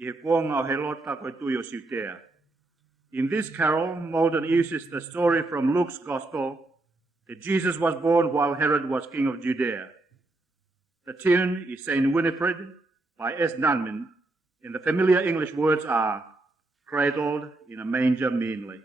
I kuonga helota koe tuio siutea. In this carol, Malden uses the story from Luke's Gospel that Jesus was born while Herod was king of Judea. The tune is Saint Winifred by S. Nunman, and the familiar English words are cradled in a manger meanly.